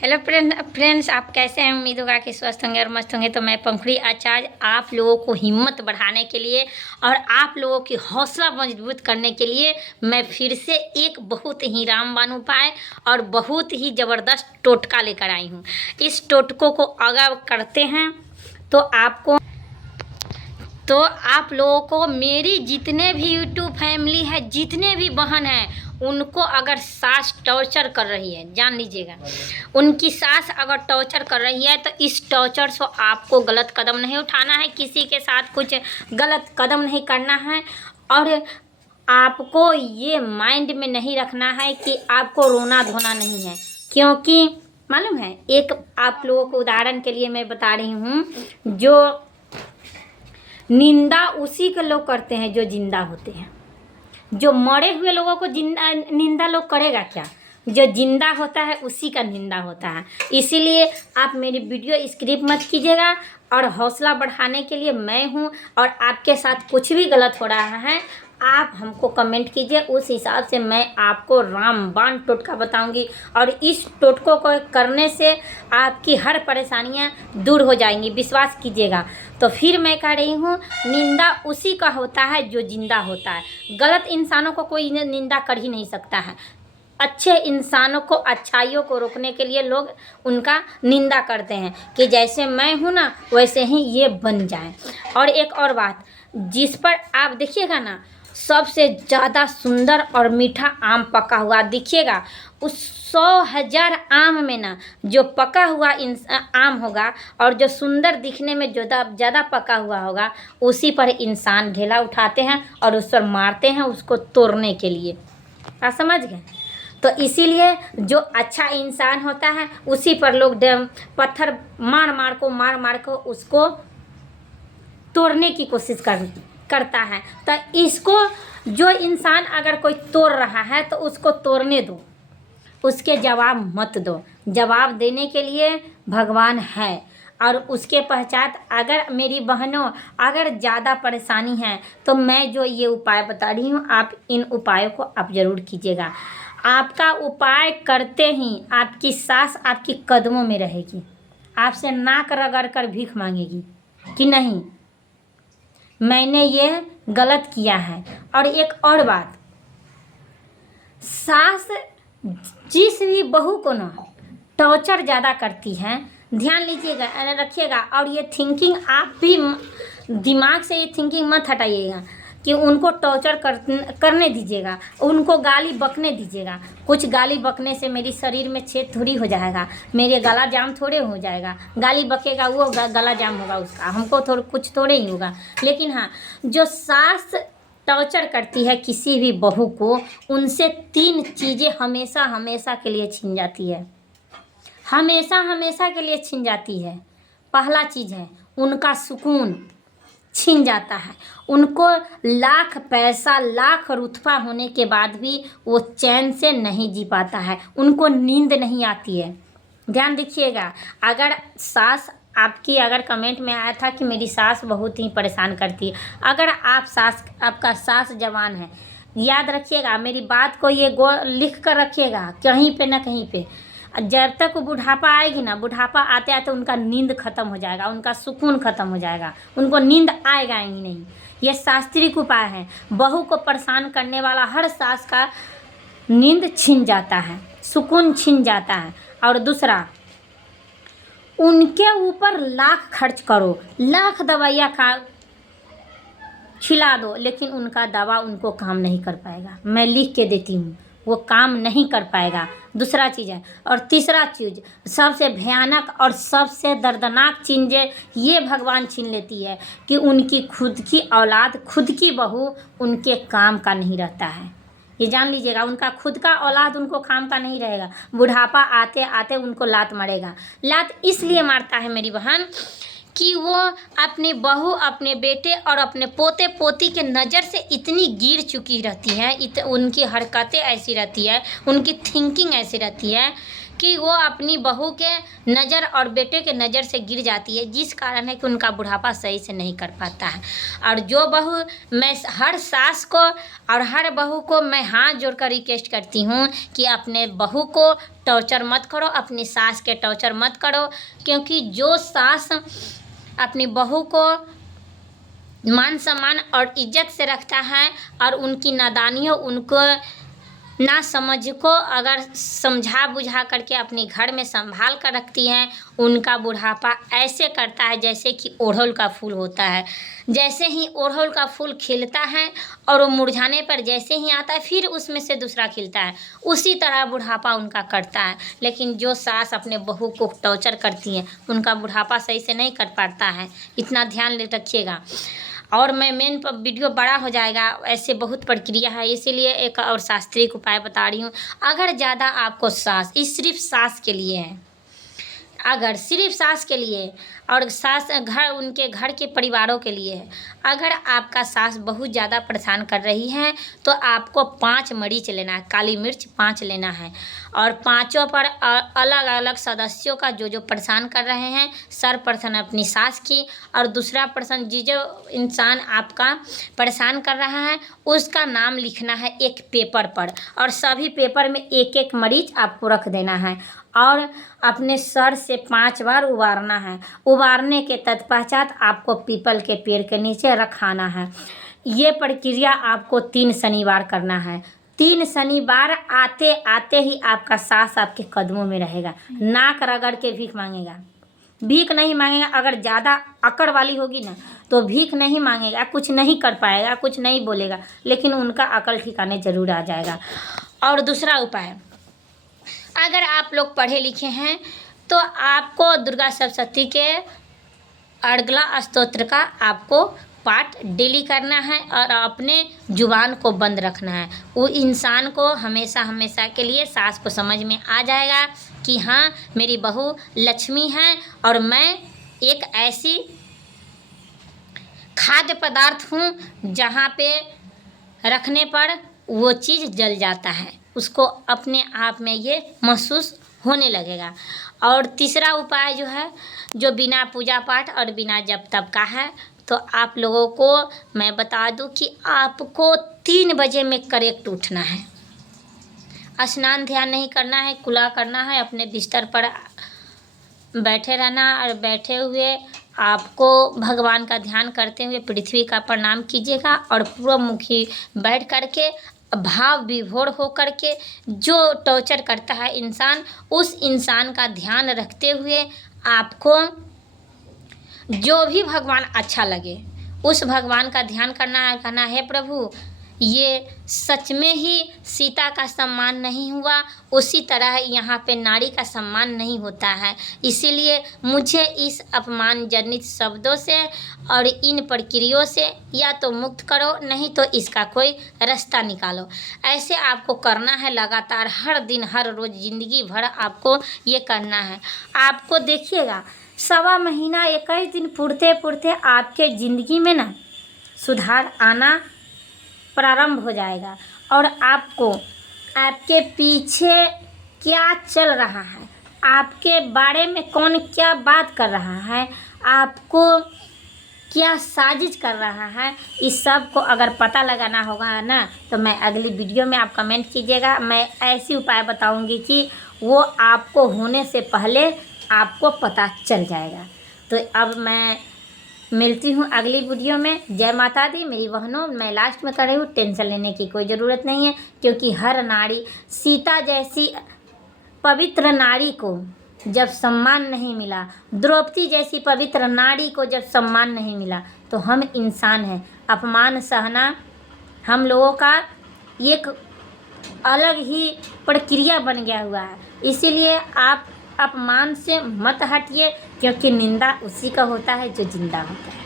Hello friends, आप कैसे हैं? उम्मीद होगा कि स्वस्थ होंगे और मस्त होंगे। तो मैं पंखुड़ी आचार्य आप लोगों को हिम्मत बढ़ाने के लिए और आप लोगों की हौसला मजबूत करने के लिए मैं फिर से एक बहुत ही रामबाण उपाय और बहुत ही ज़बरदस्त टोटका लेकर आई हूँ। इस टोटकों को अगर करते हैं तो आप लोगों को मेरी जितने भी यूट्यूब फैमिली है, जितने भी बहन हैं, उनको अगर सास टॉर्चर कर रही है, जान लीजिएगा, उनकी सास अगर टॉर्चर कर रही है तो इस टॉर्चर से आपको गलत कदम नहीं उठाना है, किसी के साथ कुछ गलत कदम नहीं करना है। और आपको ये माइंड में नहीं रखना है कि आपको रोना धोना नहीं है, क्योंकि मालूम है, एक आप लोगों को उदाहरण के लिए मैं बता रही हूँ, जो निंदा उसी के लोग करते हैं जो जिंदा होते हैं। जो मरे हुए लोगों को निंदा लोग करेगा क्या? जो जिंदा होता है उसी का निंदा होता है। इसीलिए आप मेरी वीडियो स्किप मत कीजिएगा। और हौसला बढ़ाने के लिए मैं हूँ, और आपके साथ कुछ भी गलत हो रहा है आप हमको कमेंट कीजिए, उस हिसाब से मैं आपको रामबाण टोटका बताऊंगी। और इस टोटकों को करने से आपकी हर परेशानियां दूर हो जाएंगी, विश्वास कीजिएगा। तो फिर मैं कह रही हूँ, निंदा उसी का होता है जो जिंदा होता है। गलत इंसानों को कोई निंदा कर ही नहीं सकता है। अच्छे इंसानों को, अच्छाइयों को रोकने के लिए लोग उनका निंदा करते हैं कि जैसे मैं हूँ ना वैसे ही ये बन जाए। और एक और बात, जिस पर आप देखिएगा ना, सबसे ज़्यादा सुंदर और मीठा आम पका हुआ दिखिएगा, उस 100,000 आम में ना जो पका हुआ आम होगा और जो सुंदर दिखने में ज़्यादा पका हुआ होगा, उसी पर इंसान ढेला उठाते हैं और उस पर मारते हैं, उसको तोड़ने के लिए। आप समझ गए? तो इसीलिए जो अच्छा इंसान होता है उसी पर लोग पत्थर मार मार को उसको तोड़ने की कोशिश करता है। तो इसको, जो इंसान अगर कोई तोड़ रहा है तो उसको तोड़ने दो, उसके जवाब मत दो। जवाब देने के लिए भगवान है। और उसके पश्चात अगर मेरी बहनों अगर ज़्यादा परेशानी है तो मैं जो ये उपाय बता रही हूँ, आप इन उपायों को आप ज़रूर कीजिएगा। आपका उपाय करते ही आपकी सास आपकी कदमों में रहेगी, आपसे नाक रगड़ कर भीख मांगेगी कि नहीं, मैंने ये गलत किया है। और एक और बात, सास जिस भी बहू को ना टॉर्चर ज़्यादा करती है, ध्यान लीजिएगा, रखिएगा। और ये थिंकिंग आप भी दिमाग से ये थिंकिंग मत हटाइएगा कि उनको टॉर्चर करने दीजिएगा, उनको गाली बकने दीजिएगा। कुछ गाली बकने से मेरी शरीर में छेद थोड़ी हो जाएगा, मेरे गला जाम थोड़े हो जाएगा। गाली बकेगा वो गला जाम होगा उसका, हमको कुछ थोड़े ही होगा। लेकिन हाँ, जो सास टॉर्चर करती है किसी भी बहू को, उनसे 3 चीज़ें हमेशा हमेशा के लिए छिन जाती है, हमेशा हमेशा के लिए छिन जाती है। पहला चीज़ है उनका सुकून छिन जाता है। उनको लाख पैसा, लाख रुतबा होने के बाद भी वो चैन से नहीं जी पाता है, उनको नींद नहीं आती है। ध्यान दीजिएगा, अगर सास आपकी, अगर कमेंट में आया था कि मेरी सास बहुत ही परेशान करती है, अगर आपका सास जवान है, याद रखिएगा मेरी बात को, ये लिख कर रखिएगा कहीं पे ना कहीं पे। जब तक बुढ़ापा आएगी ना, बुढ़ापा आते आते उनका नींद खत्म हो जाएगा, उनका सुकून खत्म हो जाएगा, उनको नींद आएगा ही नहीं। ये शास्त्रीय उपाय है। बहू को परेशान करने वाला हर सास का नींद छिन जाता है, सुकून छिन जाता है। और दूसरा, उनके ऊपर लाख खर्च करो, लाख दवाइयाँ खिला दो, लेकिन उनका दवा उनको काम नहीं कर पाएगा। मैं लिख के देती हूँ, वो काम नहीं कर पाएगा। दूसरा चीज़ है। और तीसरा चीज़, सबसे भयानक और सबसे दर्दनाक चीज़ ये भगवान छीन लेती है कि उनकी खुद की औलाद, खुद की बहू उनके काम का नहीं रहता है। ये जान लीजिएगा, उनका खुद का औलाद उनको काम का नहीं रहेगा। बुढ़ापा आते आते उनको लात मारेगा। लात इसलिए मारता है मेरी बहन कि वो अपनी बहू, अपने बेटे और अपने पोते पोती के नज़र से इतनी गिर चुकी रहती है, उनकी हरकतें ऐसी रहती है, उनकी थिंकिंग ऐसी रहती है कि वो अपनी बहू के नज़र और बेटे के नज़र से गिर जाती है, जिस कारण है कि उनका बुढ़ापा सही से नहीं कर पाता है। और जो बहू, मैं हर सास को और हर बहू को मैं हाथ जोड़कर रिक्वेस्ट करती हूँ कि अपने बहू को टॉर्चर मत करो, अपनी सास के टॉर्चर मत करो, क्योंकि जो सास अपनी बहू को मान सम्मान और इज्जत से रखता है और उनकी नादानियों, उनको ना समझ को अगर समझा बुझा करके अपने घर में संभाल कर रखती हैं, उनका बुढ़ापा ऐसे करता है जैसे कि ओढ़ौल का फूल होता है। जैसे ही ओढ़ौल का फूल खिलता है और वो मुरझाने पर जैसे ही आता है फिर उसमें से दूसरा खिलता है, उसी तरह बुढ़ापा उनका करता है। लेकिन जो सास अपने बहू को टॉर्चर करती हैं, उनका बुढ़ापा सही से नहीं कर पाता है, इतना ध्यान ले रखिएगा। और मैं मेन वीडियो बड़ा हो जाएगा, ऐसे बहुत प्रक्रिया है, इसीलिए एक और शास्त्रीय उपाय बता रही हूँ। अगर ज़्यादा आपको सास, ये सिर्फ सास के लिए है, अगर सिर्फ सास के लिए और सास घर, उनके घर के परिवारों के लिए है। अगर आपका सास बहुत ज़्यादा परेशान कर रही है तो आपको 5 मरीच लेना है, काली मिर्च 5 लेना है, और पाँचों पर अलग अलग सदस्यों का जो परेशान कर रहे हैं, सर्वप्रथम अपनी सास की, और दूसरा पर्सन जो इंसान आपका परेशान कर रहा है उसका नाम लिखना है एक पेपर पर, और सभी पेपर में एक एक मरीच आपको रख देना है और अपने सर से 5 बार उबारना है। उबारने के तत्पश्चात आपको पीपल के पेड़ के नीचे रखाना है। ये प्रक्रिया आपको 3 शनिवार करना है। 3 शनिवार आते आते ही आपका सास आपके कदमों में रहेगा, नाक रगड़ के भीख मांगेगा। भीख नहीं मांगेगा, अगर ज़्यादा अकड़ वाली होगी ना तो भीख नहीं मांगेगा, कुछ नहीं कर पाएगा, कुछ नहीं बोलेगा, लेकिन उनका अकल ठिकाने ज़रूर आ जाएगा। और दूसरा उपाय, अगर आप लोग पढ़े लिखे हैं तो आपको दुर्गा सप्तशती के अर्गला स्तोत्र का आपको पाठ डेली करना है और अपने जुबान को बंद रखना है। वो इंसान को हमेशा हमेशा के लिए सास को समझ में आ जाएगा कि हाँ, मेरी बहू लक्ष्मी है और मैं एक ऐसी खाद्य पदार्थ हूँ जहाँ पे रखने पर वो चीज़ जल जाता है, उसको अपने आप में ये महसूस होने लगेगा। और तीसरा उपाय जो है, जो बिना पूजा पाठ और बिना जप तप का है, तो आप लोगों को मैं बता दूं कि आपको 3 बजे में करेक्ट उठना है। स्नान ध्यान नहीं करना है, कुला करना है, अपने बिस्तर पर बैठे रहना और बैठे हुए आपको भगवान का ध्यान करते हुए पृथ्वी का प्रणाम कीजिएगा और पूर्वमुखी बैठ करके भाव विभोर हो करके जो टॉर्चर करता है इंसान, उस इंसान का ध्यान रखते हुए आपको जो भी भगवान अच्छा लगे उस भगवान का ध्यान करना है। कहना है, प्रभु ये सच में ही सीता का सम्मान नहीं हुआ, उसी तरह यहाँ पे नारी का सम्मान नहीं होता है, इसीलिए मुझे इस अपमानजनित शब्दों से और इन प्रक्रियाओं से या तो मुक्त करो, नहीं तो इसका कोई रास्ता निकालो। ऐसे आपको करना है लगातार, हर दिन हर रोज़ ज़िंदगी भर आपको ये करना है। आपको देखिएगा 1.25 महीना 21 दिन पुरते पुरते आपके ज़िंदगी में ना सुधार आना प्रारंभ हो जाएगा। और आपको आपके पीछे क्या चल रहा है, आपके बारे में कौन क्या बात कर रहा है, आपको क्या साजिश कर रहा है, इस सब को अगर पता लगाना होगा ना तो मैं अगली वीडियो में आप कमेंट कीजिएगा। मैं ऐसी उपाय बताऊंगी कि वो आपको होने से पहले आपको पता चल जाएगा। तो अब मैं मिलती हूँ अगली वीडियो में। जय माता दी मेरी बहनों। मैं लास्ट में कर रही हूँ, टेंशन लेने की कोई ज़रूरत नहीं है, क्योंकि हर नारी, सीता जैसी पवित्र नारी को जब सम्मान नहीं मिला, द्रौपदी जैसी पवित्र नारी को जब सम्मान नहीं मिला, तो हम इंसान हैं, अपमान सहना हम लोगों का एक अलग ही प्रक्रिया बन गया हुआ है। इसीलिए आप अपमान से मत हटिए, क्योंकि निंदा उसी का होता है जो जिंदा होता है।